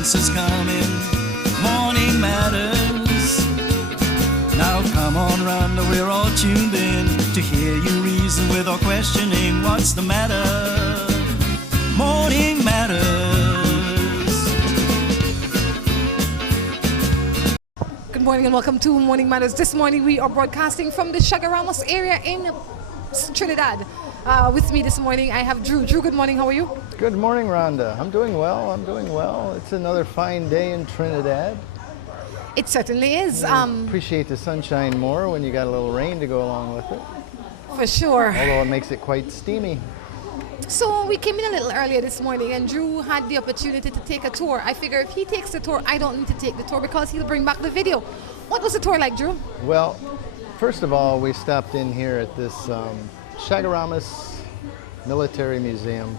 answers coming. Morning Matters. Now come on, Rhonda, we're all tuned in to hear you reason without questioning what's the matter. Morning Matters. Good morning and welcome to Morning Matters. This morning we are broadcasting from the Sugar Ramos area in Trinidad. With me this morning I have Drew. Drew, good morning. How are you? Good morning, Rhonda. I'm doing well. It's another fine day in Trinidad. It certainly is. Appreciate the sunshine more when you got a little rain to go along with it. For sure. Although it makes it quite steamy. So we came in a little earlier this morning and Drew had the opportunity to take a tour. I figure if he takes the tour, I don't need to take the tour because he'll bring back the video. What was the tour like, Drew? Well, first of all, we stopped in here at this Chaguaramas Military Museum,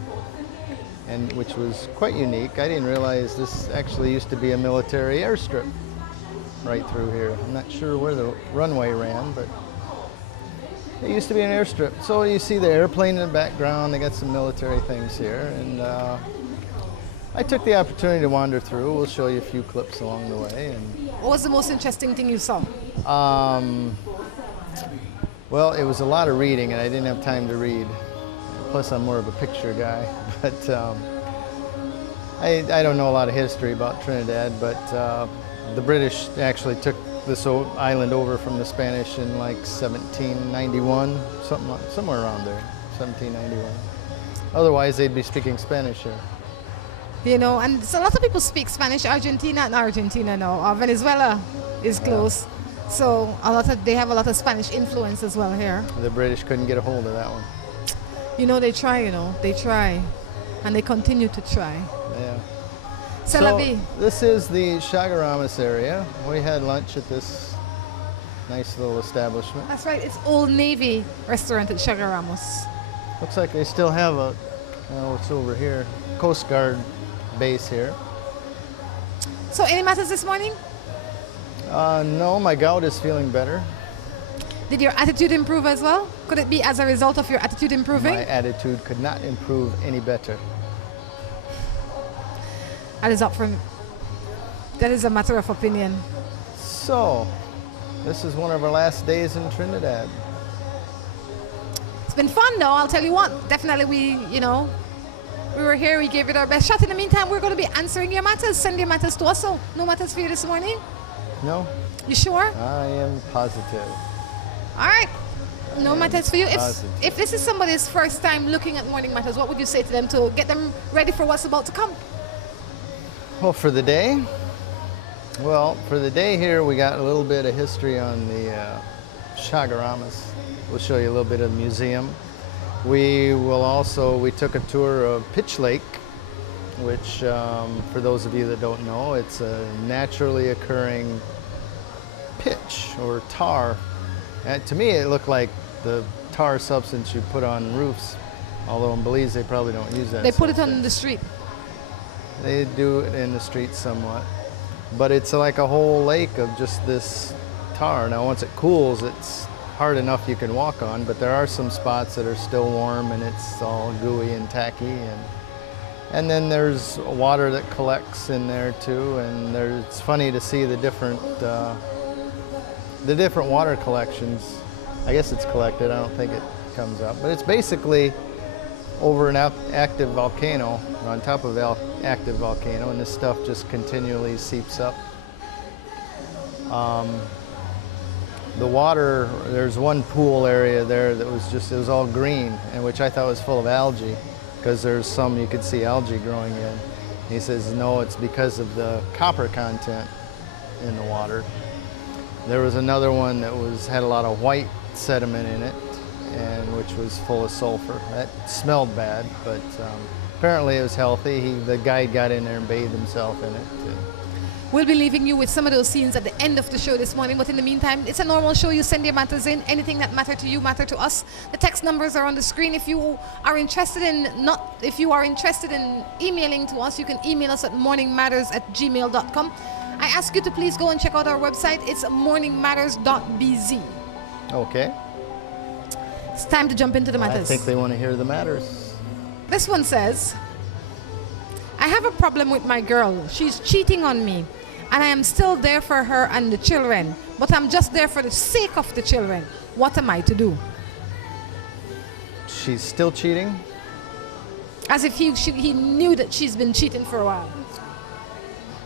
and which was quite unique. I didn't realize this actually used to be a military airstrip right through here. I'm not sure where the runway ran, but it used to be an airstrip. So you see the airplane in the background. They got some military things here, and I took the opportunity to wander through. We'll show you a few clips along the way. And what was the most interesting thing you saw? Well, it was a lot of reading, and I didn't have time to read. Plus, I'm more of a picture guy. But I don't know a lot of history about Trinidad, but the British actually took this island over from the Spanish in like 1791, somewhere around there, 1791. Otherwise, they'd be speaking Spanish here. You know, and so a lot of people speak Spanish. Argentina now. Venezuela is close. So they have a lot of Spanish influence as well here. The British couldn't get a hold of that one. They try, and they continue to try. Yeah. So this is the Chaguaramas area. We had lunch at this nice little establishment. That's right, it's Old Navy restaurant at Chaguaramas. Looks like they still have what's over here, Coast Guard base here. So any matters this morning? No, my gout is feeling better. Did your attitude improve as well? Could it be as a result of your attitude improving? My attitude could not improve any better. That is a matter of opinion. So, this is one of our last days in Trinidad. It's been fun though, I'll tell you what. Definitely we were here, we gave it our best shot. In the meantime, we're going to be answering your matters. Send your matters to us. So, no matters for you this morning? No. You sure? I am positive. All right. No matters for you. If this is somebody's first time looking at Morning Matters, what would you say to them to get them ready for what's about to come? Well, for the day here, we got a little bit of history on the Chaguaramas. We'll show you a little bit of the museum. We took a tour of Pitch Lake, which, for those of you that don't know, it's a naturally occurring pitch or tar. And to me, it looked like the tar substance you put on roofs, although in Belize they probably don't use that. They put it on the street. They do it in the streets somewhat. But it's like a whole lake of just this tar. Now once it cools, it's hard enough you can walk on, but there are some spots that are still warm and it's all gooey and tacky. And then there's water that collects in there too, and it's funny to see the different water collections. I guess it's collected, I don't think it comes up, but it's basically over an active volcano, on top of an active volcano, and this stuff just continually seeps up. The water, there's one pool area there that it was all green, and which I thought was full of algae, because there's some you could see algae growing in. He says, no, it's because of the copper content in the water. There was another one that had a lot of white sediment in it, and which was full of sulfur. That smelled bad, but apparently it was healthy. The guide got in there and bathed himself in it. We'll be leaving you with some of those scenes at the end of the show this morning, but in the meantime, it's a normal show. You send your matters in. Anything that matter to you, matter to us. The text numbers are on the screen. If you are interested in emailing to us, you can email us at morningmatters@gmail.com. I ask you to please go and check out our website. It's morningmatters.bz. Okay. It's time to jump into the matters. I think they want to hear the matters. This one says, I have a problem with my girl. She's cheating on me. And I am still there for her and the children. But I'm just there for the sake of the children. What am I to do? She's still cheating? As if he knew that she's been cheating for a while.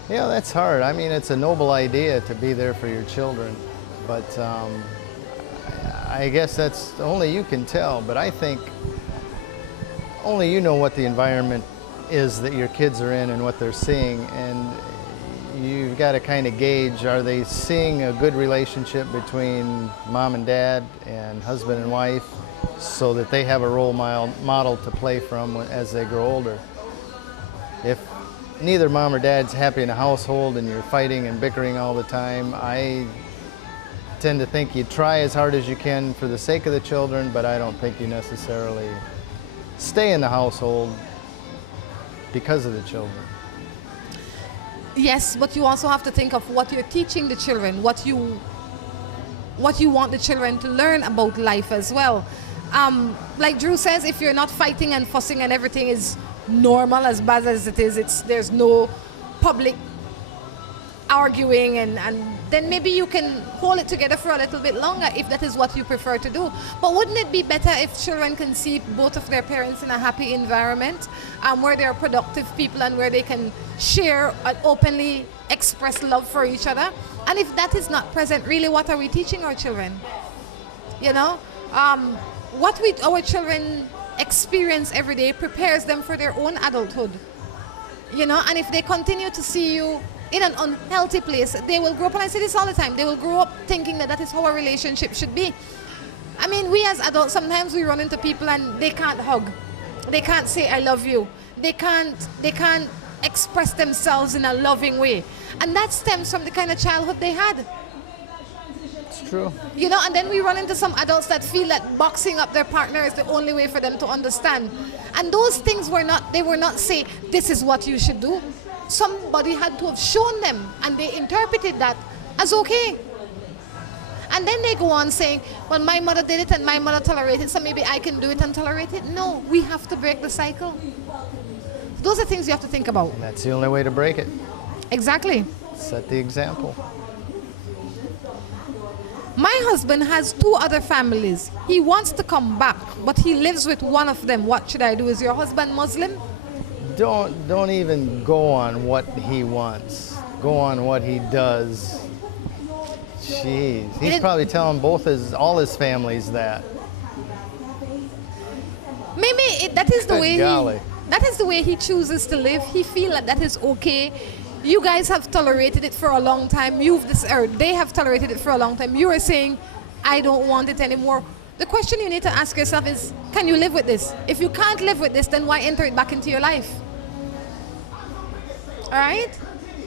Yeah, that's hard. I mean, it's a noble idea to be there for your children. But I guess that's only you can tell. But I think only you know what the environment is that your kids are in and what they're seeing. And you've got to kind of gauge, are they seeing a good relationship between mom and dad and husband and wife so that they have a role model to play from as they grow older? If neither mom or dad's happy in a household and you're fighting and bickering all the time, I tend to think you try as hard as you can for the sake of the children, but I don't think you necessarily stay in the household because of the children. Yes, but you also have to think of what you're teaching the children, what you want the children to learn about life as well. Like Drew says, if you're not fighting and fussing and everything is normal, as bad as it is, there's no public arguing, and then maybe you can hold it together for a little bit longer if that is what you prefer to do. But wouldn't it be better if children can see both of their parents in a happy environment where they're productive people and where they can share and openly express love for each other? And if that is not present, really, what are we teaching our children? You know, what our children experience every day prepares them for their own adulthood. You know, and if they continue to see you in an unhealthy place, they will grow up, and I say this all the time, they will grow up thinking that is how a relationship should be. I mean, we as adults, sometimes we run into people and they can't hug. They can't say, I love you. They can't express themselves in a loving way. And that stems from the kind of childhood they had. It's true. You know, and then we run into some adults that feel that boxing up their partner is the only way for them to understand. And those things were not say, this is what you should do. Somebody had to have shown them, and they interpreted that as okay. And then they go on saying, well, my mother did it and my mother tolerated it, so maybe I can do it and tolerate it. No, we have to break the cycle. Those are things you have to think about. And that's the only way to break it. Exactly. Set the example. My husband has 2 other families. He wants to come back, but he lives with one of them. What should I do? Is your husband Muslim? Don't even go on what he wants. Go on what he does. Jeez, he's probably telling all his families that. Maybe that is the way golly. that is the way he chooses to live. He feels that is okay. You guys have tolerated it for a long time. They have tolerated it for a long time. You are saying, I don't want it anymore. The question you need to ask yourself is, can you live with this? If you can't live with this, then why enter it back into your life? All right?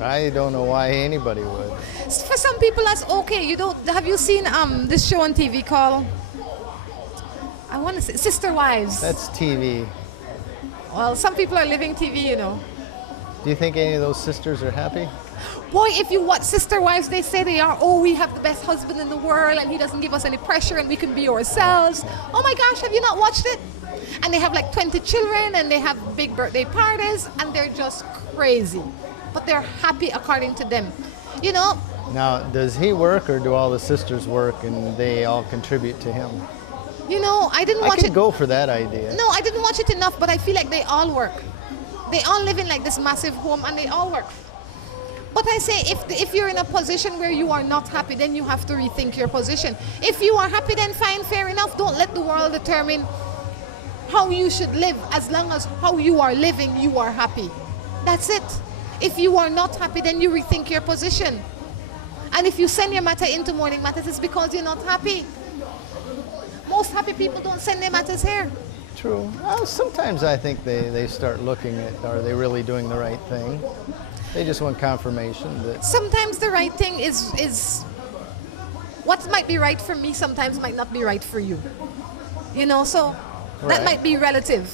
I don't know why anybody would. For some people, that's okay. Have you seen this show on TV called, I want to say, Sister Wives? That's TV. Well, some people are living TV, you know. Do you think any of those sisters are happy? Boy, if you watch Sister Wives, they say they are, we have the best husband in the world and he doesn't give us any pressure and we can be ourselves. Oh my gosh, have you not watched it? And they have like 20 children and they have big birthday parties and they're just crazy. But they're happy according to them. You know? Now, does he work or do all the sisters work and they all contribute to him? You know, I didn't watch it. I could go for that idea. No, I didn't watch it enough, but I feel like they all work. They all live in like this massive home and they all work. But I say, if you're in a position where you are not happy, then you have to rethink your position. If you are happy, then fine, fair enough. Don't let the world determine how you should live. As long as how you are living, you are happy. That's it. If you are not happy, then you rethink your position. And if you send your matter into Morning Matters, it's because you're not happy. Most happy people don't send their matters here. True. Well, sometimes I think they start looking at, are they really doing the right thing? They just want confirmation that... Sometimes the right thing is what might be right for me sometimes might not be right for you. You know, so that might be relative.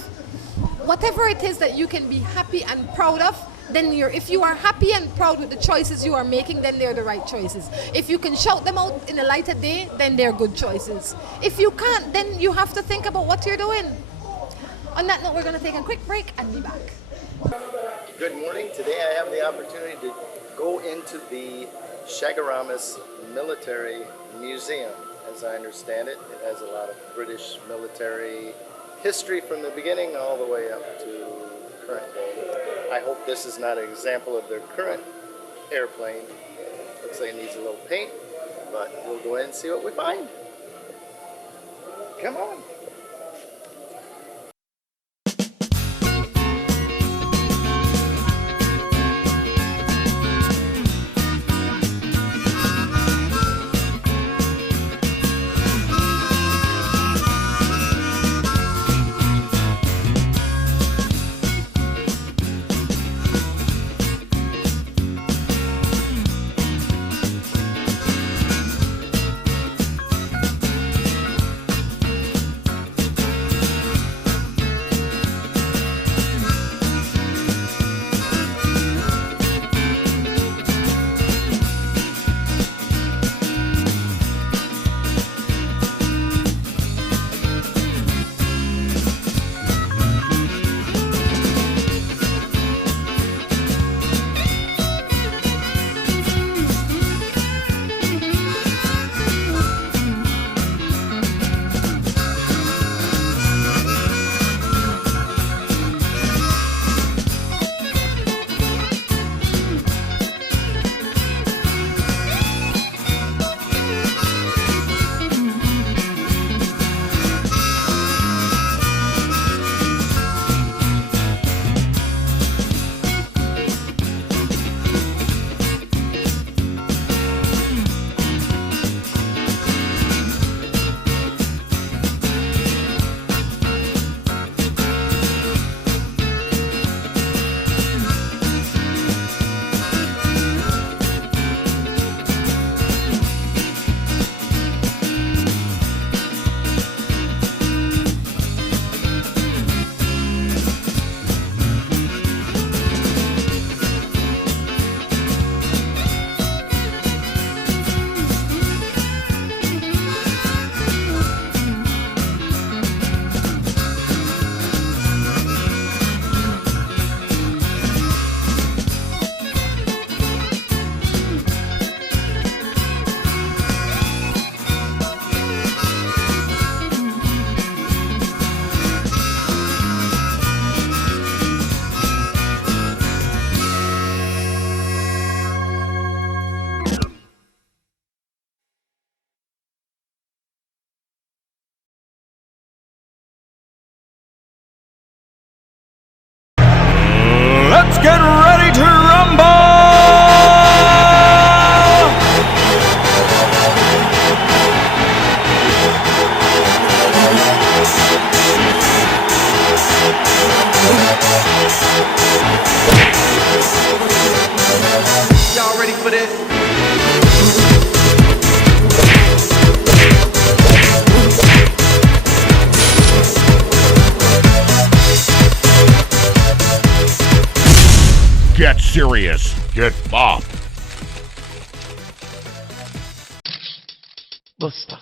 Whatever it is that you can be happy and proud of, then if you are happy and proud with the choices you are making, then they're the right choices. If you can shout them out in the light of day, then they're good choices. If you can't, then you have to think about what you're doing. On that note, we're going to take a quick break and be back. Good morning. Today I have the opportunity to go into the Chaguaramas Military Museum. As I understand it, it has a lot of British military history from the beginning all the way up to current day. I hope this is not an example of their current airplane. Looks like it needs a little paint, but we'll go in and see what we find. Come on. Let's get ready to rumble! Y'all ready for this? Get serious. Get bopped. Buster.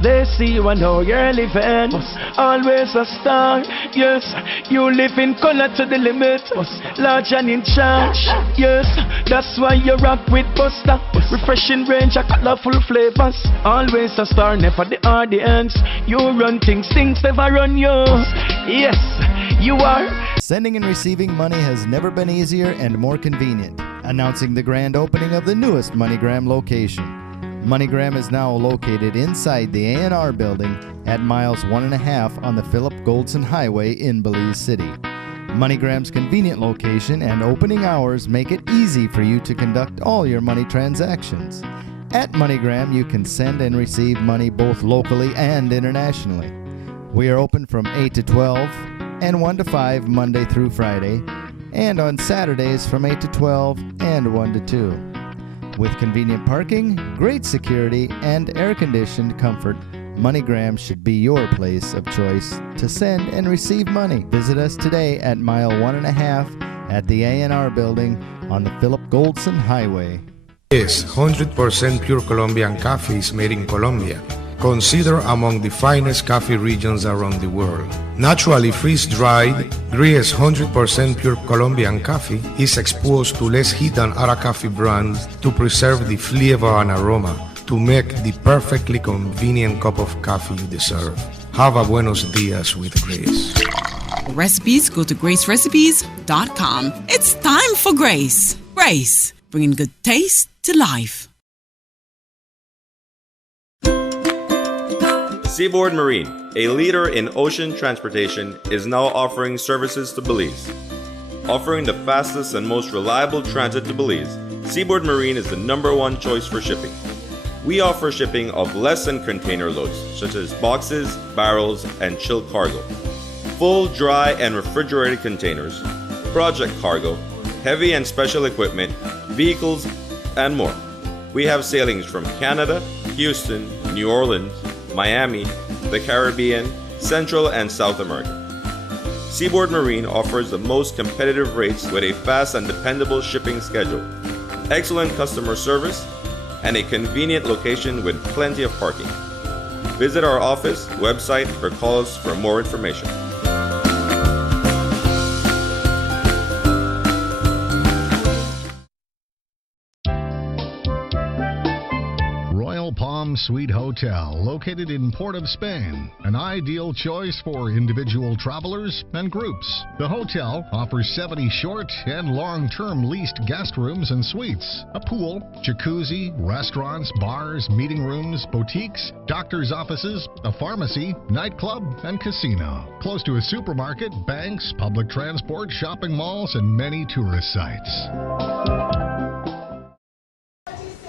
They see you and know you're living. Always a star. Yes, you live in color to the limit. Large and in charge. Yes, that's why you rock with Buster. Refreshing range of colorful flavors. Always a star, never the audience. You run things never run you. Yes, you are. Sending and receiving money has never been easier and more convenient. Announcing the grand opening of the newest MoneyGram location. MoneyGram is now located inside the A&R building at miles 1.5 on the Philip Goldson Highway in Belize City. MoneyGram's convenient location and opening hours make it easy for you to conduct all your money transactions. At MoneyGram, you can send and receive money both locally and internationally. We are open from 8 to 12 and 1 to 5 Monday through Friday, and on Saturdays from 8 to 12 and 1 to 2. With convenient parking, great security, and air-conditioned comfort, MoneyGram should be your place of choice to send and receive money. Visit us today at mile 1.5 at the A&R building on the Philip Goldson Highway. Yes, 100% pure Colombian coffee is made in Colombia. considered among the finest coffee regions around the world. Naturally freeze-dried, Grier's 100% pure Colombian coffee is exposed to less heat than other coffee brands to preserve the flavor and aroma to make the perfectly convenient cup of coffee you deserve. Have a buenos dias with Grace. Recipes, go to gracerecipes.com. It's time for Grace. Grace, bringing good taste to life. Seaboard Marine, a leader in ocean transportation, is now offering services to Belize. Offering the fastest and most reliable transit to Belize, Seaboard Marine is the #1 choice for shipping. We offer shipping of less than container loads, such as boxes, barrels, and chilled cargo. Full, dry, and refrigerated containers, project cargo, heavy and special equipment, vehicles, and more. We have sailings from Canada, Houston, New Orleans, Miami, the Caribbean, Central and South America. Seaboard Marine offers the most competitive rates with a fast and dependable shipping schedule, excellent customer service, and a convenient location with plenty of parking. Visit our office, website, or call us for more information. Palm Suite Hotel, located in Port of Spain, an ideal choice for individual travelers and groups. The hotel offers 70 short and long-term leased guest rooms and suites, a pool, jacuzzi, restaurants, bars, meeting rooms, boutiques, doctor's offices, a pharmacy, nightclub, and casino. Close to a supermarket, banks, public transport, shopping malls, and many tourist sites.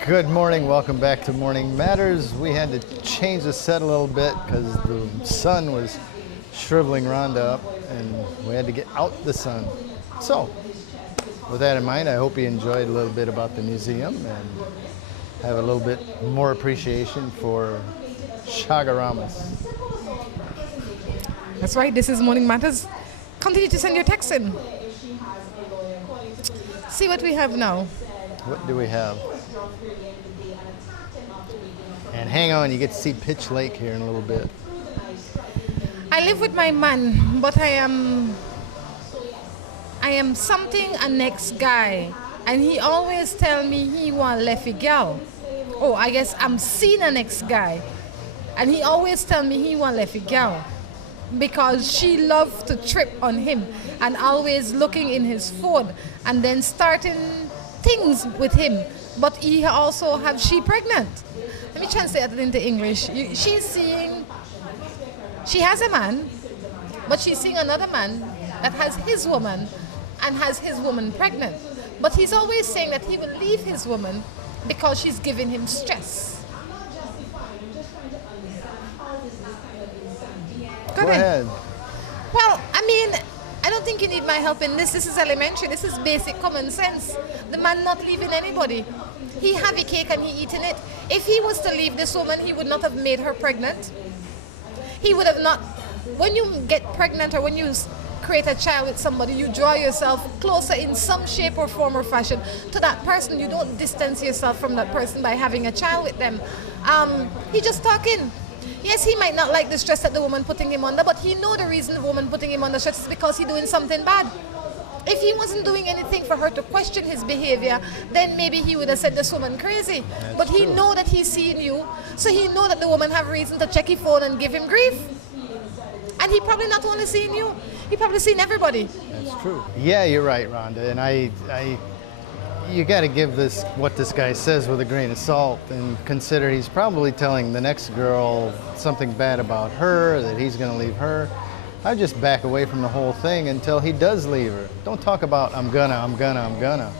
Good morning, welcome back to Morning Matters. We had to change the set a little bit because the sun was shriveling Rhonda up and we had to get out the sun. So, with that in mind, I hope you enjoyed a little bit about the museum and have a little bit more appreciation for Chagaramas. That's right, this is Morning Matters. Continue to send your text in. See what we have now. What do we have? And hang on, you get to see Pitch Lake here in a little bit. I live with my man, but I am something a next guy, and he always tell me he want lefty gal. Oh, I guess I'm seeing a next guy, and he always tell me he want lefty gal because she love to trip on him and always looking in his phone and then starting things with him. But he also have she pregnant. Let me translate it into English. She's seeing, she has a man, but she's seeing another man that has his woman and has his woman pregnant. But he's always saying that he will leave his woman because she's giving him stress. Go ahead. Well, I mean, I don't think you need my help in this. This is elementary. This is basic common sense. The man not leaving anybody. He have a cake and he eating it. If he was to leave this woman, he would not have made her pregnant. He would have not. When you get pregnant or when you create a child with somebody, you draw yourself closer in some shape or form or fashion to that person. You don't distance yourself from that person by having a child with them. He just talking. Yes, he might not like the stress that the woman putting him under, but he know the reason the woman putting him under stress is because he's doing something bad. If he wasn't doing anything for her to question his behavior, then maybe he would have said this woman crazy. That's but he true. know that he's seeing you, so he know that the woman have reason to check his phone and give him grief. And he probably not only seeing you, he probably seen everybody. That's true. Yeah, you're right, Rhonda. And you got to give this what this guy says with a grain of salt and consider he's probably telling the next girl something bad about her, that he's going to leave her. I just back away from the whole thing until he does leave her. Don't talk about I'm gonna.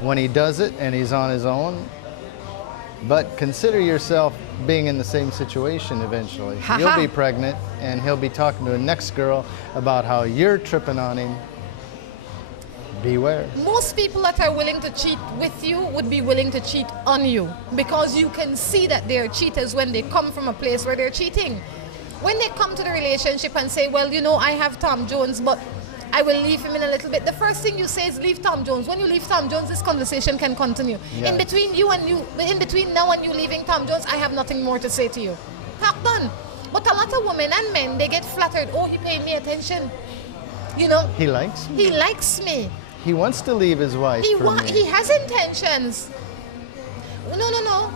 When he does it and he's on his own, but consider yourself being in the same situation eventually. You'll be pregnant and he'll be talking to the next girl about how you're tripping on him. Beware. Most people that are willing to cheat with you would be willing to cheat on you because you can see that they're cheaters when they come from a place where they're cheating. When they come to the relationship and say, well, you know, I have Tom Jones, but I will leave him in a little bit. The first thing you say is leave Tom Jones. When you leave Tom Jones, this conversation can continue. Yeah. In between now and you leaving Tom Jones, I have nothing more to say to you. talk done. But a lot of women and men, they get flattered. Oh, he paid me attention. You know. He likes me. He likes me. He wants to leave his wife for me. He has intentions. No.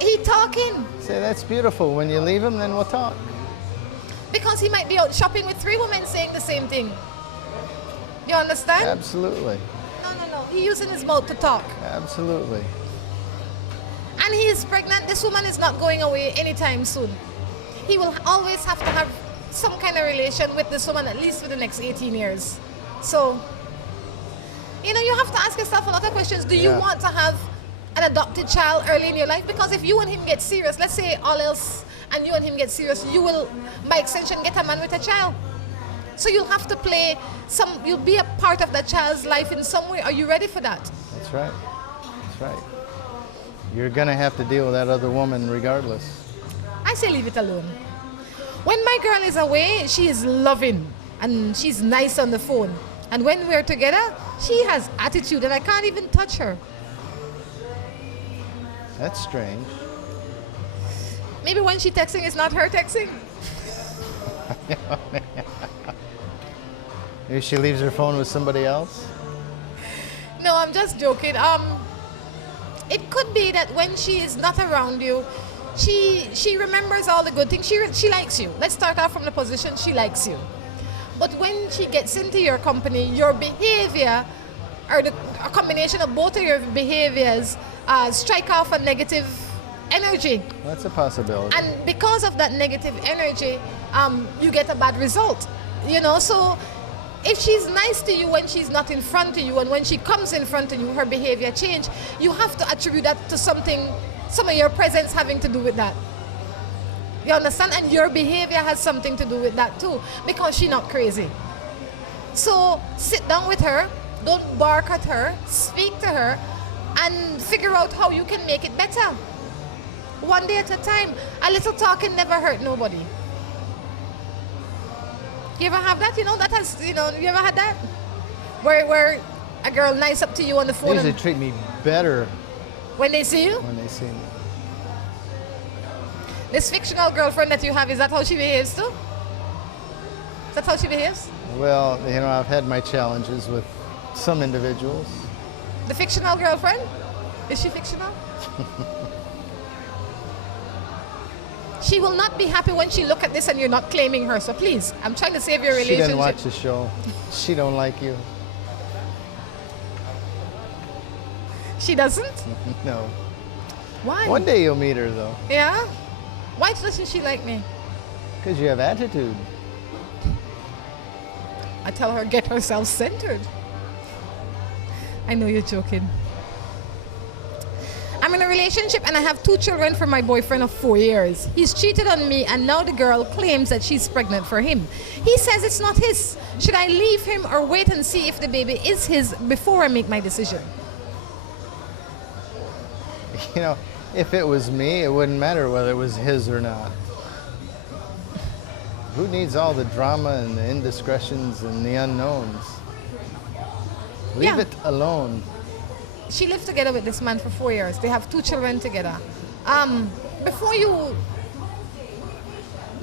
He talking. Say, that's beautiful. When you leave him, then we'll talk. Because he might be out shopping with 3 women saying the same thing. You understand? Absolutely. No. He's using his mouth to talk. Absolutely. And he is pregnant. This woman is not going away anytime soon. He will always have to have some kind of relation with this woman, at least for the next 18 years. So, you know, you have to ask yourself a lot of questions. Do you want to have an adopted child early in your life? Because if you and him get serious, let's say all else, and you and him get serious, you will, by extension, get a man with a child. So you'll have to you'll be a part of that child's life in some way. Are you ready for that? That's right. You're going to have to deal with that other woman regardless. I say leave it alone. When my girl is away, she is loving and she's nice on the phone. And when we're together, she has attitude and I can't even touch her. That's strange. Maybe when she's texting, it's not her texting. Maybe she leaves her phone with somebody else? No, I'm just joking. It could be that when she is not around you, she remembers all the good things. She likes you. Let's start off from the position she likes you. But when she gets into your company, your behavior, or a combination of both of your behaviors, strike off a negative energy. That's a possibility. And because of that negative energy, you get a bad result. You know, so if she's nice to you when she's not in front of you, and when she comes in front of you, her behavior change, you have to attribute that to something, some of your presence having to do with that. You understand? And your behavior has something to do with that too, because she's not crazy. So sit down with her, don't bark at her, speak to her, and figure out how you can make it better. One day at a time. A little talking never hurt nobody. You ever have that? You know, you ever had that? Where a girl nice up to you on the phone. They usually treat me better. When they see you? When they see me. This fictional girlfriend that you have, is that how she behaves too? Is that how she behaves? Well, you know, I've had my challenges with some individuals. The fictional girlfriend? Is she fictional? She will not be happy when she look at this and you're not claiming her. So please, I'm trying to save your relationship. She didn't watch the show. She don't like you. She doesn't? No. Why? One day you'll meet her though. Yeah? Why doesn't she like me? Because you have attitude. I tell her, get herself centered. I know you're joking. I'm in a relationship and I have 2 children from my boyfriend of 4 years. He's cheated on me and now the girl claims that she's pregnant for him. He says it's not his. Should I leave him or wait and see if the baby is his before I make my decision? You know, if it was me, it wouldn't matter whether it was his or not. Who needs all the drama and the indiscretions and the unknowns? Leave it alone. She lived together with this man for 4 years. They have 2 children together. Before you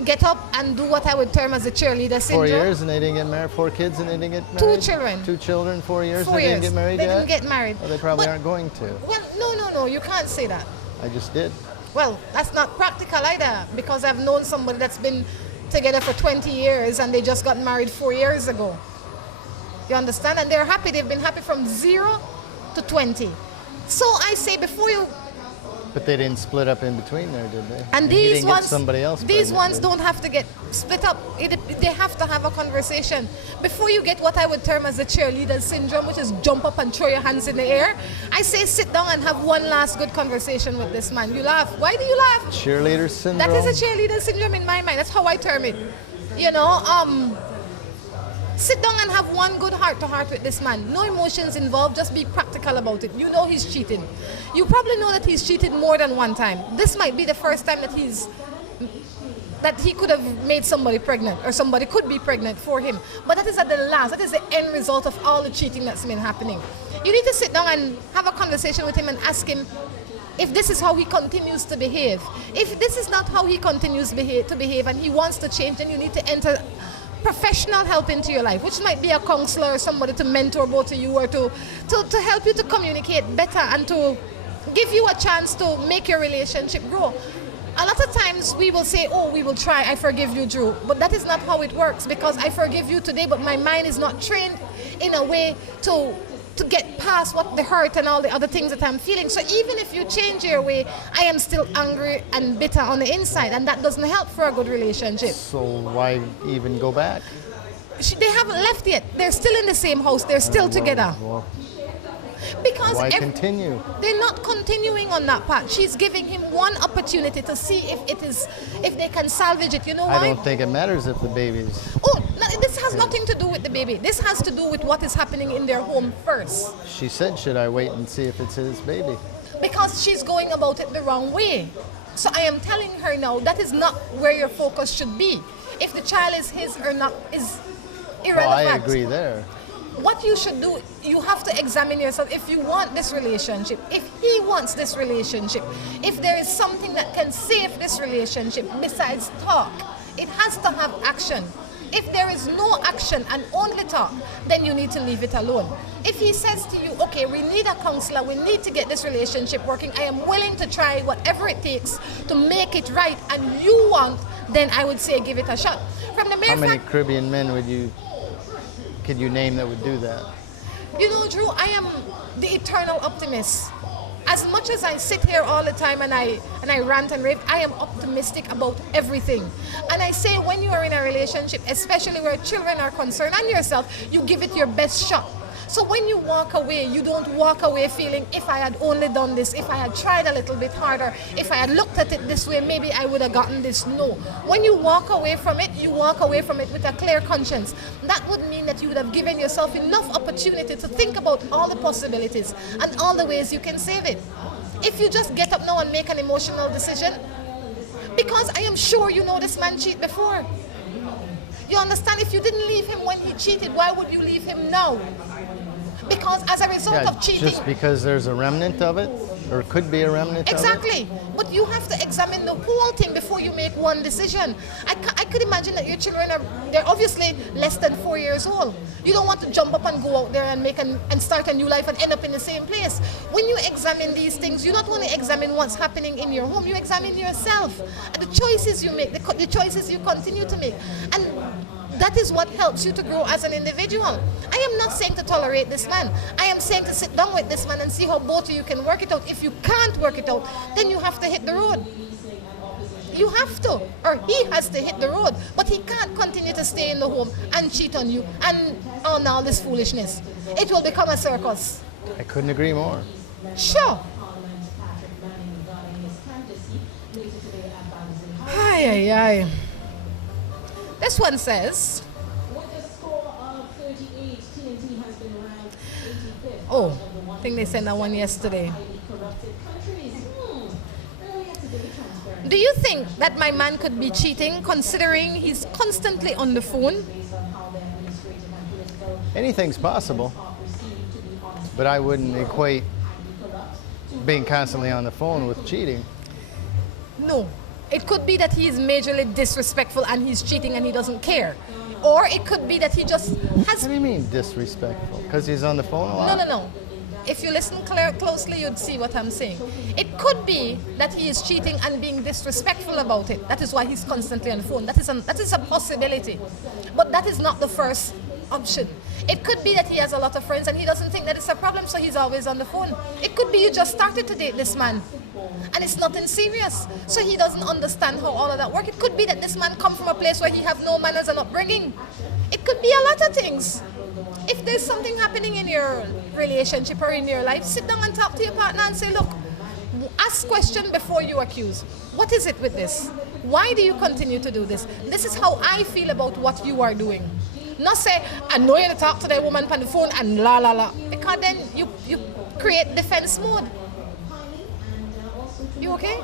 get up and do what I would term as a cheerleader syndrome. 4 years and they didn't get married? 4 kids and they didn't get married? 2 children. 2 children, 4 years 4 and they didn't get married They yet? didn't get married. Well, they probably aren't going to. Well, no, you can't say that. I just did. Well, that's not practical either, because I've known somebody that's been together for 20 years and they just got married 4 years ago. You understand? And they're happy. They've been happy from 0 to 20. So I say before you... But they didn't split up in between there, did they? And these ones, somebody else these ones did. don't have to get split up. They have to have a conversation. Before you get what I would term as the cheerleader syndrome, which is jump up and throw your hands in the air, I say sit down and have one last good conversation with this man. You laugh. Why do you laugh? Cheerleader syndrome? That is a cheerleader syndrome in my mind. That's how I term it. You know, sit down and have one good heart-to-heart with this man. No emotions involved, just be practical about it. You know he's cheating. You probably know that he's cheated more than one time. This might be the first time that he could have made somebody pregnant, or somebody could be pregnant for him. But that is at the last, that is the end result of all the cheating that's been happening. You need to sit down and have a conversation with him and ask him if this is how he continues to behave. If this is not how he continues to behave and he wants to change, then you need to enter professional help into your life, which might be a counselor or somebody to mentor both of you, or to help you to communicate better and to give you a chance to make your relationship grow. A lot of times we will say, oh, we will try, I forgive you, Drew. But that is not how it works, because I forgive you today, but my mind is not trained in a way to get past what the hurt and all the other things that I'm feeling. So even if you change your way, I am still angry and bitter on the inside, and that doesn't help for a good relationship. So why even go back? They haven't left yet. They're still in the same house. They're still together. Well, because why continue? They're not continuing on that path. She's giving him one opportunity to see if they can salvage it. You know why? I don't think it matters if the baby's... Oh, no, this has nothing to do with the baby. This has to do with what is happening in their home first. She said, should I wait and see if it's his baby? Because she's going about it the wrong way. So I am telling her now, that is not where your focus should be. If the child is his or not is irrelevant. Oh, I agree there. What you should do, you have to examine yourself. If you want this relationship, if he wants this relationship, if there is something that can save this relationship besides talk, it has to have action. If there is no action and only talk, then you need to leave it alone. If he says to you, okay, we need a counselor, we need to get this relationship working, I am willing to try whatever it takes to make it right, and you want, then I would say give it a shot. From the mere How many Caribbean men could you name that would do that? You know, Drew, I am the eternal optimist. As much as I sit here all the time and I rant and rave, I am optimistic about everything. And I say when you are in a relationship, especially where children are concerned and yourself, you give it your best shot. So when you walk away, you don't walk away feeling, if I had only done this, if I had tried a little bit harder, if I had looked at it this way, maybe I would have gotten this. No. When you walk away from it, you walk away from it with a clear conscience. That would mean that you would have given yourself enough opportunity to think about all the possibilities and all the ways you can save it. If you just get up now and make an emotional decision, because I am sure you know this man cheated before. You understand? If you didn't leave him when he cheated, why would you leave him now? Because as a result of cheating... Just because there's a remnant of it? Or could be a remnant exactly. of it? But you have to examine the whole thing before you make one decision. I could imagine that your children they're obviously less than 4 years old. You don't want to jump up and go out there and and start a new life and end up in the same place. When you examine these things, you not only examine what's happening in your home, you examine yourself. And the choices you make, the choices you continue to make. And that is what helps you to grow as an individual. I am not saying to tolerate this man. I am saying to sit down with this man and see how both of you can work it out. If you can't work it out, then you have to hit the road. You have to, or he has to hit the road. But he can't continue to stay in the home and cheat on you and on all this foolishness. It will become a circus. I couldn't agree more. Sure. Ay, ay, ay. This one says, oh, I think they sent that one yesterday. Do you think that my man could be cheating considering he's constantly on the phone? Anything's possible, but I wouldn't equate being constantly on the phone with cheating. No. It could be that he's majorly disrespectful and he's cheating and he doesn't care. Or it could be that he just has... What do you mean disrespectful? Because he's on the phone a lot? No. If you listen closely, you'd see what I'm saying. It could be that he is cheating and being disrespectful about it. That is why he's constantly on the phone. That is a possibility. But that is not the first option. It could be that he has a lot of friends and he doesn't think that it's a problem, so he's always on the phone. It could be you just started to date this man and it's nothing serious, so he doesn't understand how all of that works. It could be that this man comes from a place where he have no manners and upbringing. It could be a lot of things. If there's something happening in your relationship or in your life, sit down and talk to your partner and say, look, ask question before you accuse. What is it with this? Why do you continue to do this? This is how I feel about what you are doing. Not say, I know you to talk to the woman on the phone and la la la. Because then you create defense mode. You okay?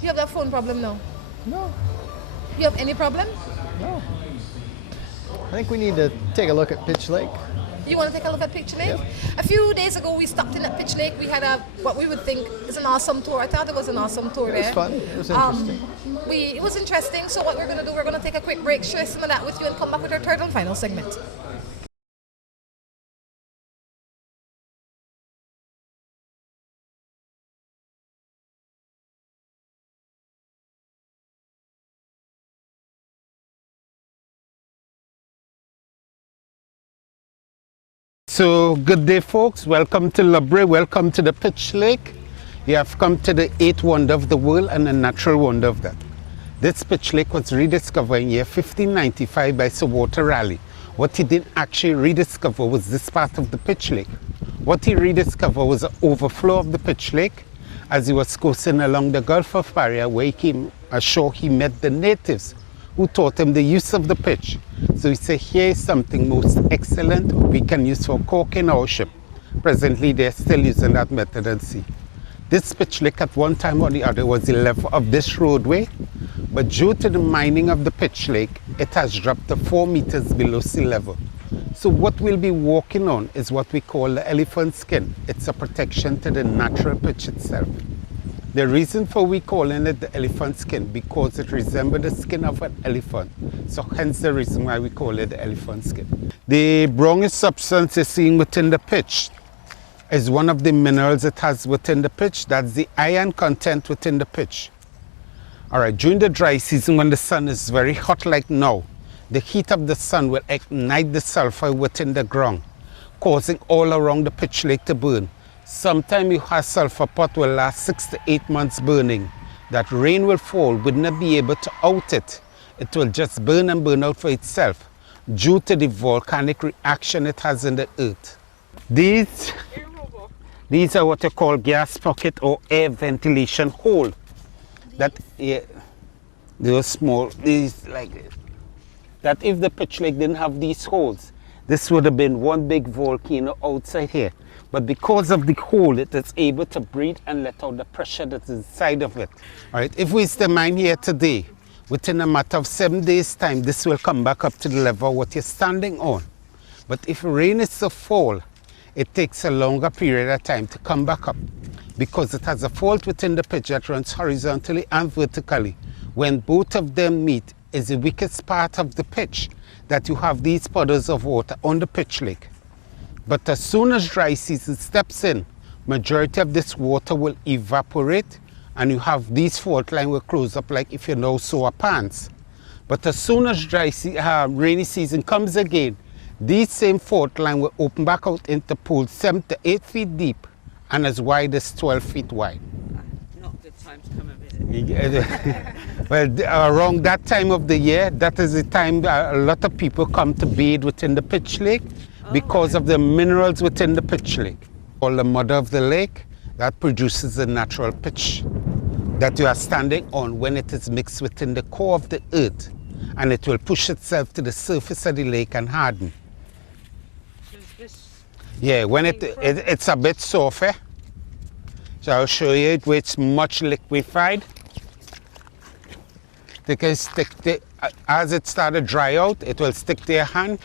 You have that phone problem now? No. You have any problem? No. I think we need to take a look at Pitch Lake. You want to take a look at Pitch Lake? Yeah. A few days ago, we stopped in at Pitch Lake. We had what we would think is an awesome tour. I thought it was an awesome tour there. It was fun. It was interesting. It was interesting. So what we're going to do, we're going to take a quick break, share some of that with you, and come back with our third and final segment. So good day, folks. Welcome to Lubre. Welcome to the Pitch Lake. You have come to the 8th wonder of the world and a natural wonder of that. This Pitch Lake was rediscovered in year 1595 by Sir Walter Raleigh. What he didn't actually rediscover was this part of the Pitch Lake. What he rediscovered was an overflow of the Pitch Lake. As he was coasting along the Gulf of Paria, where he came ashore, he met the natives who taught him the use of the pitch. So he said, here is something most excellent we can use for caulking our ship. Presently, they're still using that method at sea. This Pitch Lake at one time or the other was the level of this roadway, but due to the mining of the Pitch Lake, it has dropped to 4 meters below sea level. So what we'll be walking on is what we call the elephant skin. It's a protection to the natural pitch itself. The reason for we calling it the elephant skin, because it resembles the skin of an elephant. So hence the reason why we call it the elephant skin. The brownish substance is seen within the pitch is one of the minerals it has within the pitch. That's the iron content within the pitch. All right, during the dry season when the sun is very hot like now, the heat of the sun will ignite the sulfur within the ground, causing all around the Pitch Lake to burn. Sometimes you have sulfur pot will last 6 to 8 months burning. That rain will fall, would not be able to out it. It will just burn and burn out for itself due to the volcanic reaction it has in the earth. These are what you call gas pocket or air ventilation hole. That they are small, these like this. That if the Pitch Lake didn't have these holes, this would have been one big volcano outside here. But because of the hole, it is able to breathe and let out the pressure that's inside of it. All right, if we stay mine here today, within a matter of 7 days' time, this will come back up to the level of what you're standing on. But if rain is to fall, it takes a longer period of time to come back up because it has a fault within the pitch that runs horizontally and vertically. When both of them meet is the weakest part of the pitch that you have these puddles of water on the Pitch Lake. But as soon as dry season steps in, majority of this water will evaporate and you have these fault lines will close up like if you now sew a pants. But as soon as rainy season comes again, these same fault line will open back out into pools 7 to 8 feet deep and as wide as 12 feet wide. Not a good time to come and visit. Well, around that time of the year, that is the time a lot of people come to bathe within the Pitch Lake because of the minerals within the Pitch Lake. Called the mother of the lake, that produces the natural pitch that you are standing on when it is mixed within the core of the earth, and it will push itself to the surface of the lake and harden. Yeah, when it's a bit softer, so I'll show you it where it's much liquefied. They can stick as it starts to dry out, it will stick to your hand.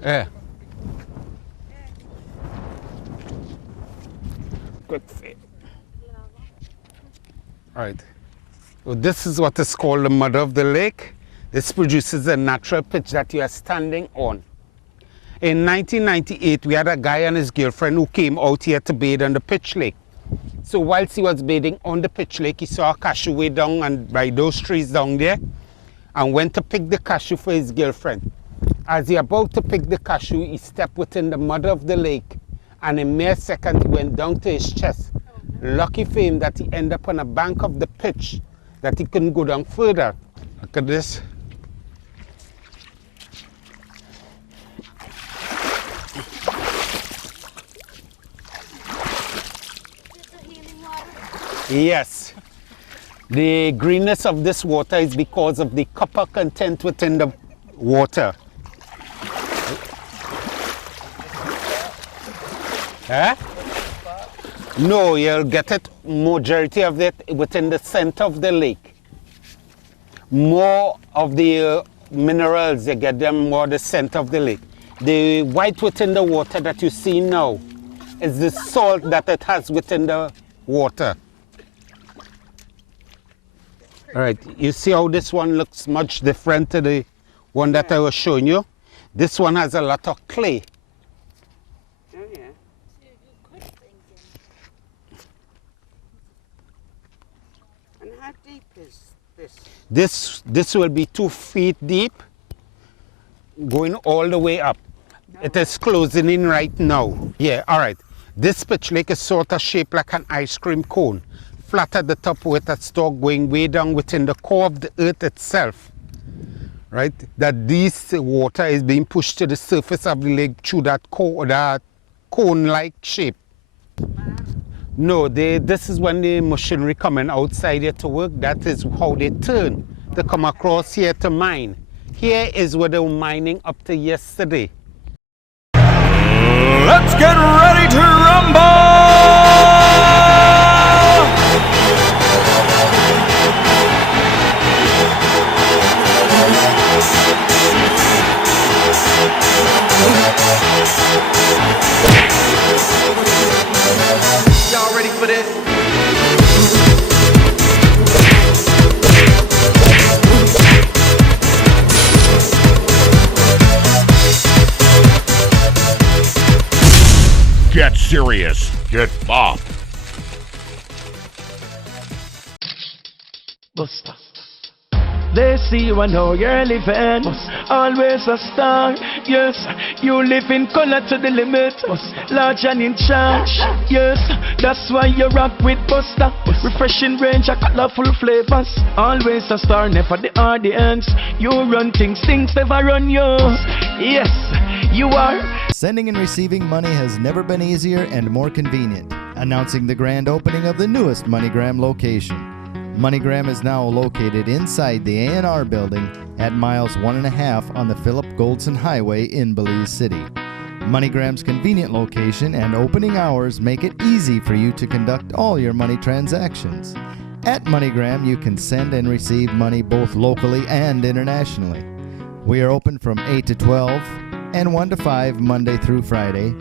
Yeah. Good fit. All right. So this is what is called the mother of the lake. This produces a natural pitch that you are standing on. In 1998, we had a guy and his girlfriend who came out here to bathe on the Pitch Lake. So whilst he was bathing on the Pitch Lake, he saw a cashew way down and by those trees down there and went to pick the cashew for his girlfriend. As he about to pick the cashew, he stepped within the mother of the lake and in a mere second he went down to his chest. Lucky for him that he ended up on a bank of the pitch, that he couldn't go down further. Look at this. Yes. The greenness of this water is because of the copper content within the water. Huh? No, you'll get it, majority of it within the center of the lake. More of the minerals, you get them more the center of the lake. The white within the water that you see now is the salt that it has within the water. All right, you see how this one looks much different to the one that I was showing you? This one has a lot of clay. Oh, yeah. And how deep is this? This will be 2 feet deep, going all the way up. No. It is closing in right now. Yeah, all right. This pitch lake is sort of shaped like an ice cream cone, flat at the top with a stalk going way down within the core of the earth itself. Right? That this water is being pushed to the surface of the lake through that cone-like shape. No, this is when the machinery coming outside here to work. That is how they turn to come across here to mine. Here is where they were mining up to yesterday. Let's get ready to rumble! Y'all ready for this? Get serious. Get bopped. Buster. They see you and know you're living. Always a star. Yes, you live in color to the limit. Large and in charge. Yes, that's why you rock with Buster. Refreshing range of colorful flavors. Always a star, never the audience. You run things never run you. Yes, you are. Sending and receiving money has never been easier and more convenient. Announcing the grand opening of the newest MoneyGram location. MoneyGram is now located inside the A&R building at miles 1.5 on the Philip Goldson Highway in Belize City. MoneyGram's convenient location and opening hours make it easy for you to conduct all your money transactions. At MoneyGram, you can send and receive money both locally and internationally. We are open from 8 to 12 and 1 to 5 Monday through Friday,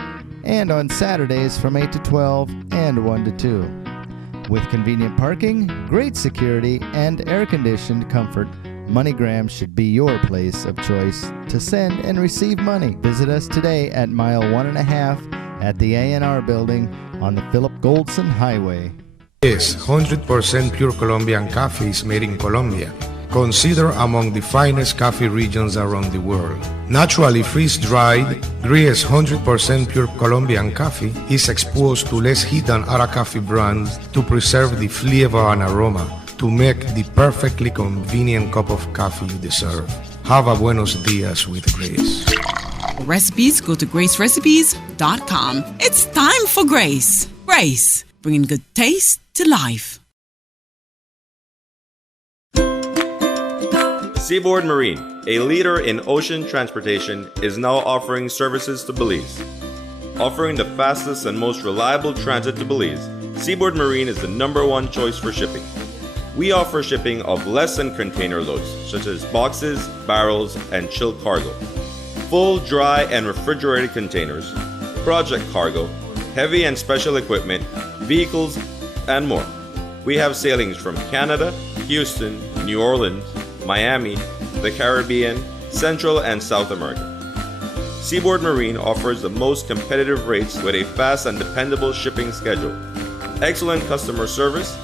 and on Saturdays from 8 to 12 and 1 to 2. With convenient parking, great security, and air-conditioned comfort, MoneyGram should be your place of choice to send and receive money. Visit us today at mile 1.5 at the A&R building on the Philip Goldson Highway. This 100% pure Colombian coffee is made in Colombia, considered among the finest coffee regions around the world. Naturally freeze-dried, Gries 100% pure Colombian coffee is exposed to less heat than other coffee brands to preserve the flavor and aroma to make the perfectly convenient cup of coffee you deserve. Have a buenos dias with Grace. For recipes, go to gracerecipes.com. It's time for Grace. Grace, bringing good taste to life. Seaboard Marine, a leader in ocean transportation, is now offering services to Belize. Offering the fastest and most reliable transit to Belize, Seaboard Marine is the #1 choice for shipping. We offer shipping of less than container loads, such as boxes, barrels, and chilled cargo, full, dry, and refrigerated containers, project cargo, heavy and special equipment, vehicles, and more. We have sailings from Canada, Houston, New Orleans, Miami, the Caribbean, Central and South America. Seaboard Marine offers the most competitive rates with a fast and dependable shipping schedule, excellent customer service,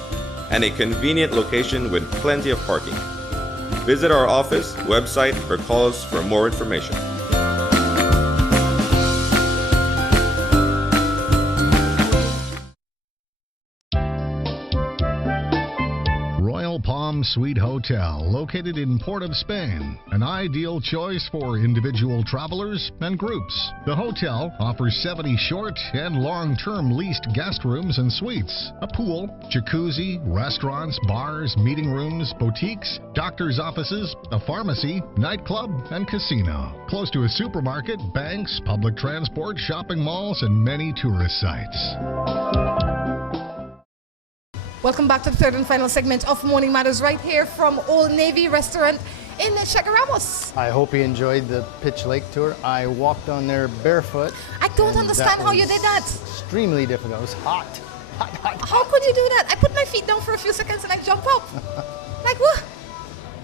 and a convenient location with plenty of parking. Visit our office, website, or call us for more information. Palm Suite Hotel, located in Port of Spain, an ideal choice for individual travelers and groups. The hotel offers 70 short and long-term leased guest rooms and suites, a pool, jacuzzi, restaurants, bars, meeting rooms, boutiques, doctor's offices, a pharmacy, nightclub, and casino. Close to a supermarket, banks, public transport, shopping malls, and many tourist sites. Welcome back to the third and final segment of Morning Matters right here from Old Navy Restaurant in Chagaramos. I hope you enjoyed the Pitch Lake tour. I walked on there barefoot. I don't understand how you did that. Extremely difficult. It was hot. How could you do that? I put my feet down for a few seconds and I jump up. Like what?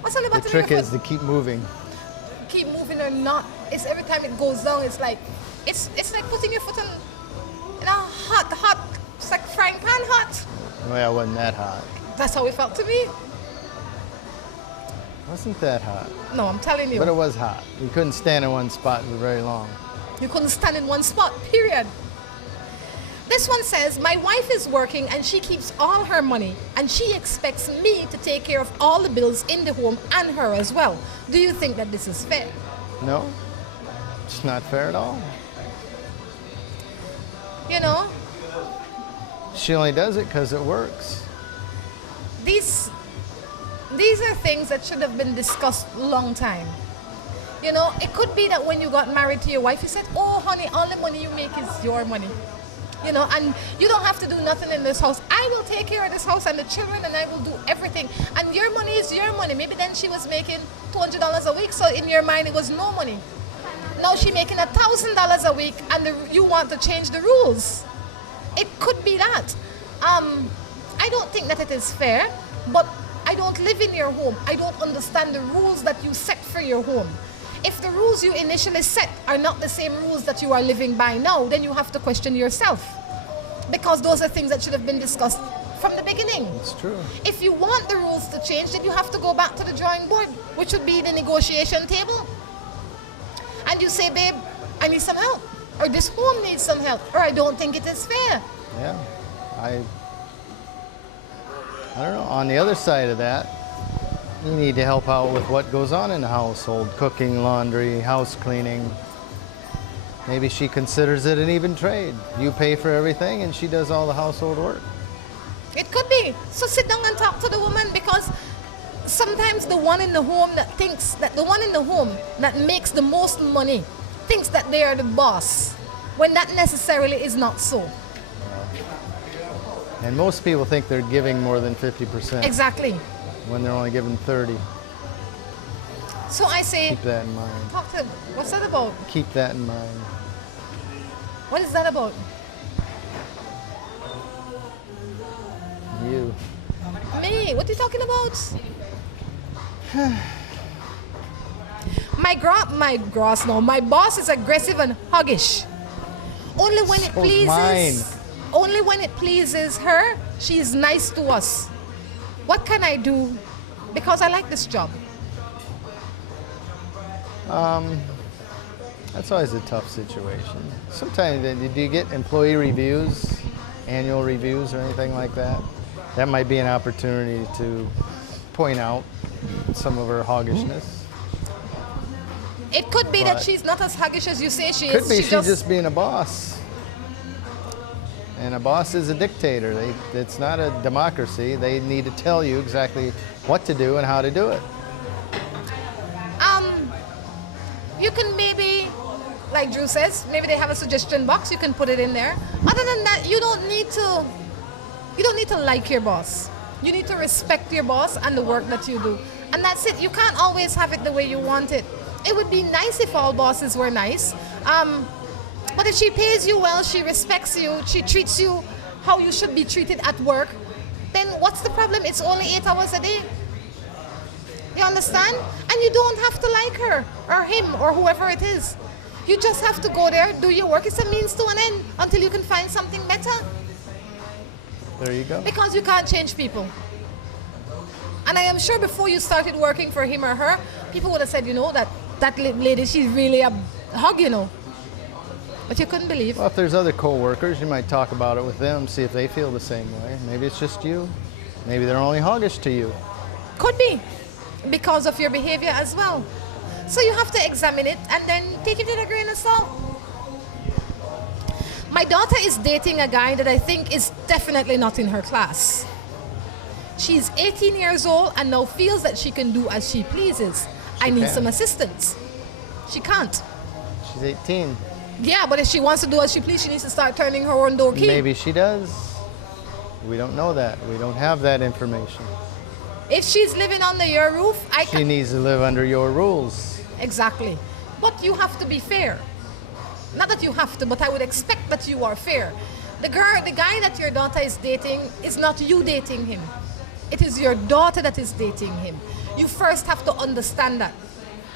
What's all about the trick is to keep moving. Keep moving or not. It's every time it goes down, it's like putting your foot in a hot, it's like frying pan hot. Well, it wasn't that hot. That's how it felt to me. Wasn't that hot? No, I'm telling you. But it was hot. You couldn't stand in one spot for very long. You couldn't stand in one spot, period. This one says, my wife is working and she keeps all her money and she expects me to take care of all the bills in the home and her as well. Do you think that this is fair? No, it's not fair at all. You know? She only does it because it works. These are things that should have been discussed a long time. You know, it could be that when you got married to your wife, you said, oh, honey, all the money you make is your money. You know, and you don't have to do nothing in this house. I will take care of this house and the children and I will do everything. And your money is your money. Maybe then she was making $200 a week, so in your mind it was no money. Now she's making $1,000 a week and you want to change the rules. It could be that. I don't think that it is fair, but I don't live in your home. I don't understand the rules that you set for your home. If the rules you initially set are not the same rules that you are living by now, then you have to question yourself. Because those are things that should have been discussed from the beginning. It's true. If you want the rules to change, then you have to go back to the drawing board, which would be the negotiation table. And you say, babe, I need some help. Or this home needs some help. Or I don't think it is fair. Yeah. I don't know. On the other side of that, you need to help out with what goes on in the household. Cooking, laundry, house cleaning. Maybe she considers it an even trade. You pay for everything and she does all the household work. It could be. So sit down and talk to the woman, because sometimes the one in the home that thinks that the one in the home that makes the most money thinks that they are the boss, when that necessarily is not so. And most people think they're giving more than 50%. Exactly. When they're only giving 30. So I say, keep that in mind. Talk to him. What's that about? Keep that in mind. What is that about? You. Me? What are you talking about? My boss is aggressive and huggish. Only when it pleases. Mine. Only when it pleases her, she is nice to us. What can I do? Because I like this job. That's always a tough situation. Sometimes, do you get employee reviews, annual reviews or anything like that? That might be an opportunity to point out some of her hoggishness. It could be that she's not as huggish as you say she is. Could be she's just being a boss. And a boss is a dictator. It's not a democracy. They need to tell you exactly what to do and how to do it. You can maybe, like Drew says, maybe they have a suggestion box. You can put it in there. Other than that, you don't need to like your boss. You need to respect your boss and the work that you do. And that's it. You can't always have it the way you want it. It would be nice if all bosses were nice. But if she pays you well, she respects you, she treats you how you should be treated at work, then what's the problem? It's only 8 hours a day. You understand? And you don't have to like her or him or whoever it is. You just have to go there, do your work. It's a means to an end until you can find something better. There you go. Because you can't change people. And I am sure before you started working for him or her, people would have said, you know, that lady, she's really a hug, you know. But you couldn't believe. Well, if there's other co-workers, you might talk about it with them, see if they feel the same way. Maybe it's just you. Maybe they're only hoggish to you. Could be. Because of your behavior as well. So you have to examine it and then take it with a grain of salt. My daughter is dating a guy that I think is definitely not in her class. She's 18 years old and now feels that she can do as she pleases. I need some assistance. She can't. She's 18. Yeah, but if she wants to do as she pleases, she needs to start turning her own door key. Maybe she does. We don't know that. We don't have that information. If she's living under your roof, she needs to live under your rules. Exactly. But you have to be fair. Not that you have to, but I would expect that you are fair. The guy that your daughter is dating is not you dating him. It is your daughter that is dating him. You first have to understand that.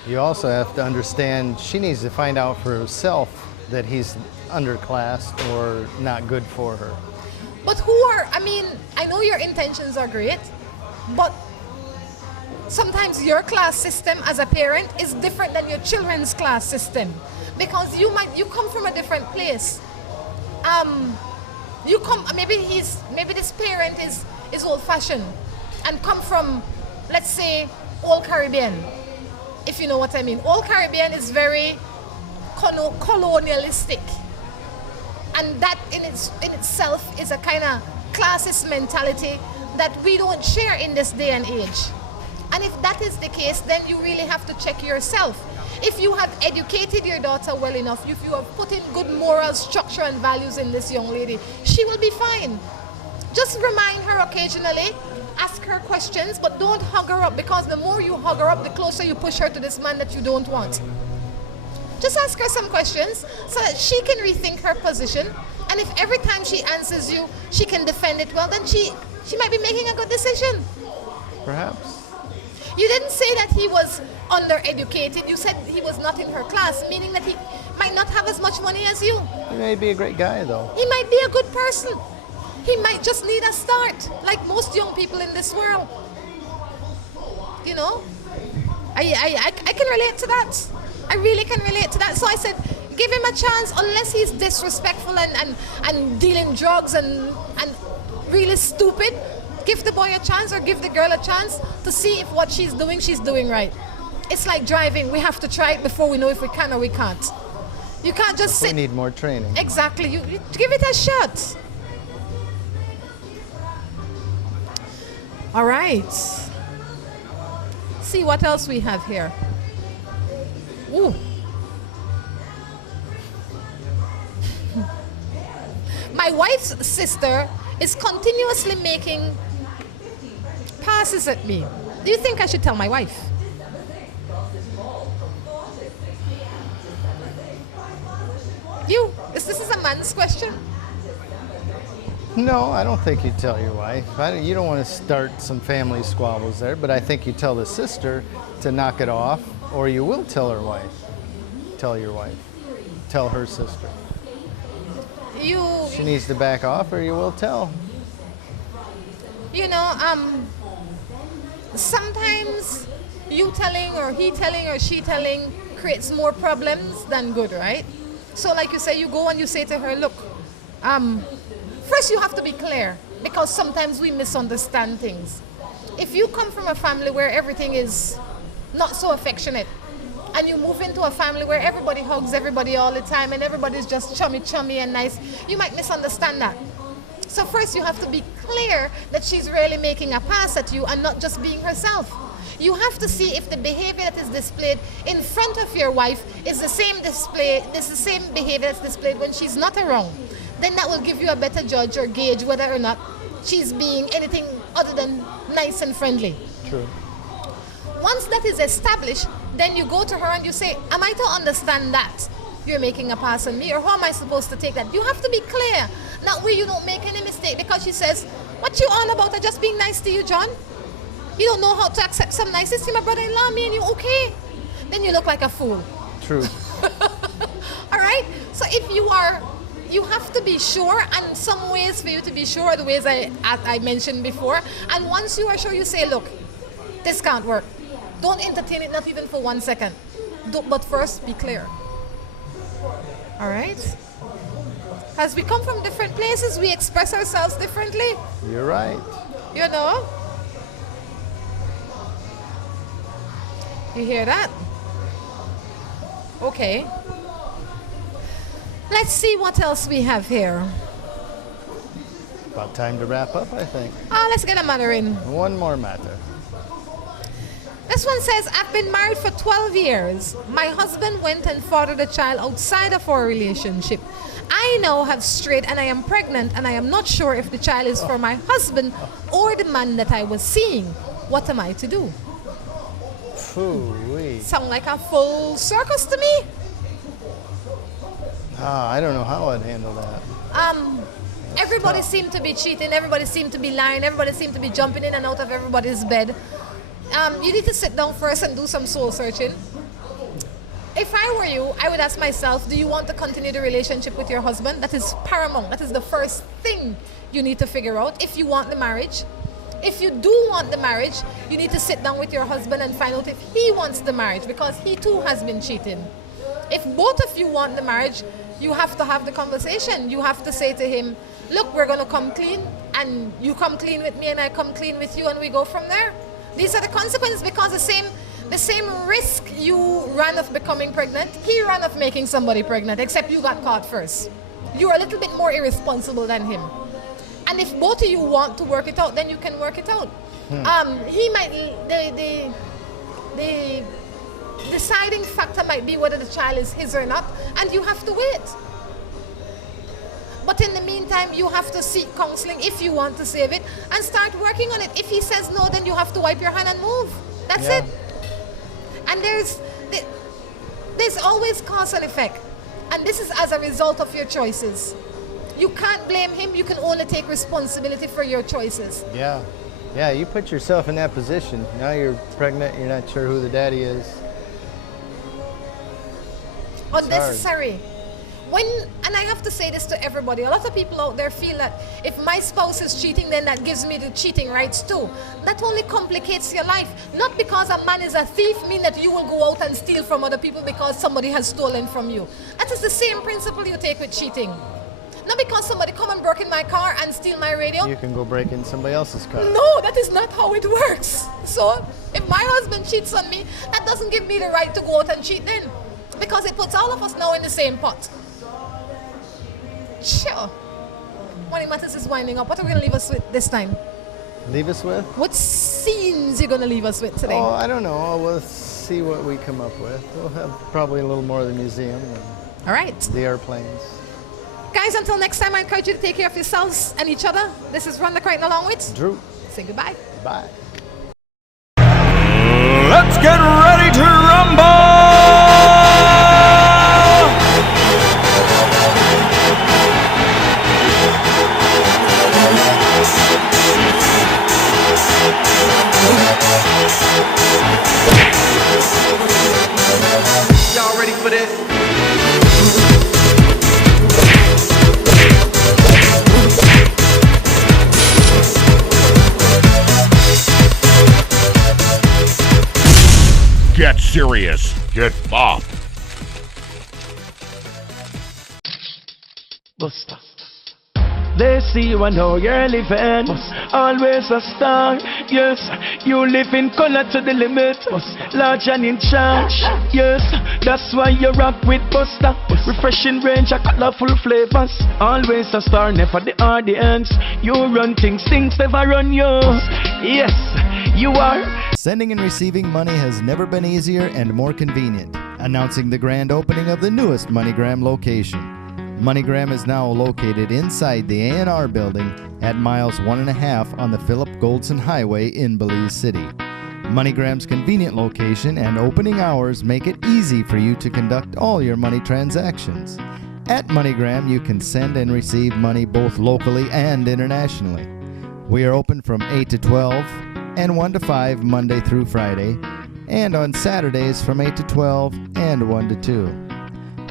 You also have to understand she needs to find out for herself that he's underclassed or not good for her. But I know your intentions are great, but sometimes your class system as a parent is different than your children's class system, because you come from a different place. Maybe this parent is old-fashioned and come from, let's say, old Caribbean, if you know what I mean. Old Caribbean is very colonialistic, and that in itself is a kind of classist mentality that we don't share in this day and age. And if that is the case, then you really have to check yourself. If you have educated your daughter well enough, if you have put in good moral structure and values in this young lady, she will be fine. Just remind her occasionally, ask her questions, but don't hug her up, because the more you hug her up, the closer you push her to this man that you don't want. Just ask her some questions so that she can rethink her position, and if every time she answers you, she can defend it well, then she might be making a good decision. Perhaps. You didn't say that he was undereducated. You said he was not in her class, meaning that he might not have as much money as you. He may be a great guy, though. He might be a good person. He might just need a start, like most young people in this world. You know? I can relate to that. I really can relate to that. So I said, give him a chance, unless he's disrespectful and dealing drugs and really stupid. Give the boy a chance, or give the girl a chance to see if what she's doing right. It's like driving. We have to try it before we know if we can or we can't. You can't just sit. We need more training. Exactly. You give it a shot. All right. See what else we have here. Ooh. My wife's sister is continuously making passes at me. Do you think I should tell my wife? This is a man's question. No, I don't think you tell your wife. You don't want to start some family squabbles there, but I think you tell the sister to knock it off, or you will tell her wife. Tell your wife. Tell her sister. She needs to back off, or you will tell. You know, sometimes you telling or he telling or she telling creates more problems than good, right? So like you say, you go and you say to her, look, first you have to be clear, because sometimes we misunderstand things. If you come from a family where everything is not so affectionate, and you move into a family where everybody hugs everybody all the time and everybody's just chummy and nice, you might misunderstand that. So first you have to be clear that she's really making a pass at you and not just being herself. You have to see if the behavior that is displayed in front of your wife is the same behavior that's displayed when she's not around. Then that will give you a better judge or gauge whether or not she's being anything other than nice and friendly. True. Once that is established, then you go to her and you say, am I to understand that you're making a pass on me, or how am I supposed to take that? You have to be clear. That way you don't make any mistake, because she says, what you all about? I'm just being nice to you, John. You don't know how to accept some niceness to my brother-in-law, me and you, okay? Then you look like a fool. True. All right? So if you have to be sure, and some ways for you to be sure are the ways I mentioned before. And once you are sure, you say, look, this can't work. Don't entertain it, not even for 1 second. But first, be clear. All right? As we come from different places, we express ourselves differently. You're right. You know? You hear that? Okay. Let's see what else we have here. About time to wrap up, I think. Let's get a matter in. One more matter. This one says, I've been married for 12 years. My husband went and fathered a child outside of our relationship. I now have strayed and I am pregnant and I am not sure if the child is for my husband or the man that I was seeing. What am I to do? Sound like a full circus to me. I don't know how I'd handle that. Everybody seemed to be cheating, everybody seemed to be lying, everybody seemed to be jumping in and out of everybody's bed. You need to sit down first and do some soul searching. If I were you, I would ask myself, do you want to continue the relationship with your husband? That is paramount. That is the first thing you need to figure out if you want the marriage. If you do want the marriage, you need to sit down with your husband and find out if he wants the marriage, because he too has been cheating. If both of you want the marriage, you have to have the conversation. You have to say to him, look, we're going to come clean, and you come clean with me and I come clean with you, and we go from there. These are the consequences, because the same risk you ran of becoming pregnant, he ran of making somebody pregnant, except you got caught first. You're a little bit more irresponsible than him. And if both of you want to work it out, then you can work it out. He might, the deciding factor might be whether the child is his or not, and you have to wait. But in the meantime, you have to seek counseling if you want to save it and start working on it. If he says no, then you have to wipe your hand and move. That's it. And there's always cause and effect. And this is as a result of your choices. You can't blame him. You can only take responsibility for your choices. Yeah. Yeah, you put yourself in that position. Now you're pregnant, you're not sure who the daddy is. Unnecessary. And I have to say this to everybody, a lot of people out there feel that if my spouse is cheating, then that gives me the cheating rights too. That only complicates your life. Not because a man is a thief mean that you will go out and steal from other people because somebody has stolen from you. That is the same principle you take with cheating. Not because somebody come and broke in my car and steal my radio. You can go break in somebody else's car. No, that is not how it works. So if my husband cheats on me, that doesn't give me the right to go out and cheat then. Because it puts all of us now in the same pot. Sure. Money Matters is winding up. What are we going to leave us with this time? Leave us with? What scenes are you going to leave us with today? Oh, I don't know. We'll see what we come up with. We'll have probably a little more of the museum. All right. The airplanes. Guys, until next time, I encourage you to take care of yourselves and each other. This is Rhonda Crichton along with Drew. Say goodbye. Bye. Let's get ready to rumble! Y'all ready for this? Get serious. Get bopped. Buster. They see you and know you're living. Always a star. Yes, you live in color to the limit. Large and in charge. Yes, that's why you rock with Buster. Refreshing range of colorful flavors. Always a star, never the audience. You run things never run you. Yes, you are. Sending and receiving money has never been easier and more convenient. Announcing the grand opening of the newest MoneyGram location. MoneyGram is now located inside the A&R building at miles 1.5 on the Philip Goldson Highway in Belize City. MoneyGram's convenient location and opening hours make it easy for you to conduct all your money transactions. At MoneyGram, you can send and receive money both locally and internationally. We are open from 8 to 12 and 1 to 5 Monday through Friday, and on Saturdays from 8 to 12 and 1 to 2.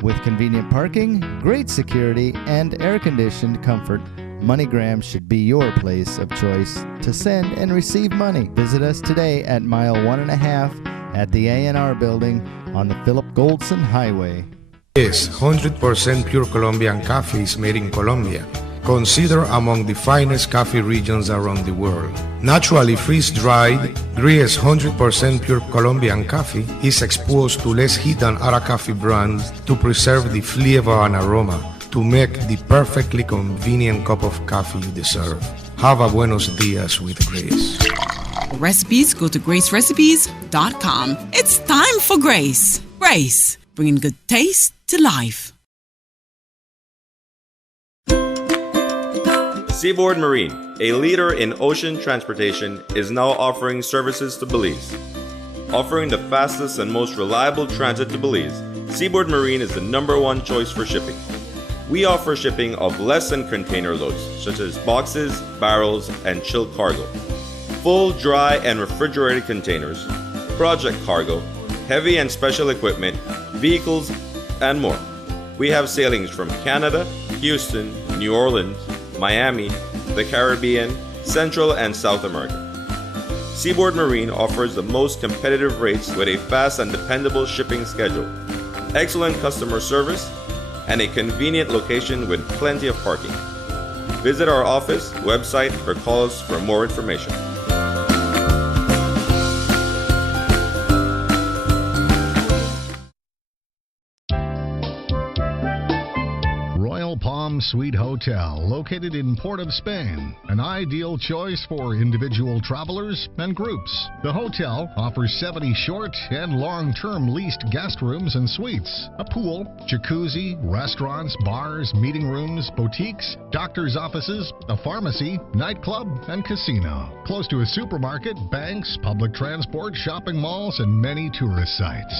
With convenient parking, great security, and air-conditioned comfort, MoneyGram should be your place of choice to send and receive money. Visit us today at mile 1.5 at the A&R building on the Philip Goldson Highway. This 100% pure Colombian coffee is made in Colombia, considered among the finest coffee regions around the world. Naturally freeze-dried, Gries 100% pure Colombian coffee is exposed to less heat than other coffee brands to preserve the flavor and aroma to make the perfectly convenient cup of coffee you deserve. Have a buenos dias with Grace. For recipes, go to gracerecipes.com. It's time for Grace. Grace, bringing good taste to life. Seaboard Marine, a leader in ocean transportation, is now offering services to Belize. Offering the fastest and most reliable transit to Belize, Seaboard Marine is the #1 choice for shipping. We offer shipping of less than container loads, such as boxes, barrels, and chilled cargo, full, dry, and refrigerated containers, project cargo, heavy and special equipment, vehicles, and more. We have sailings from Canada, Houston, New Orleans, Miami, the Caribbean, Central and South America. Seaboard Marine offers the most competitive rates with a fast and dependable shipping schedule, excellent customer service, and a convenient location with plenty of parking. Visit our office, website, or call us for more information. Palm Suite Hotel, located in Port of Spain, an ideal choice for individual travelers and groups. The hotel offers 70 short and long-term leased guest rooms and suites, a pool, jacuzzi, restaurants, bars, meeting rooms, boutiques, doctor's offices, a pharmacy, nightclub, and casino. Close to a supermarket, banks, public transport, shopping malls, and many tourist sites.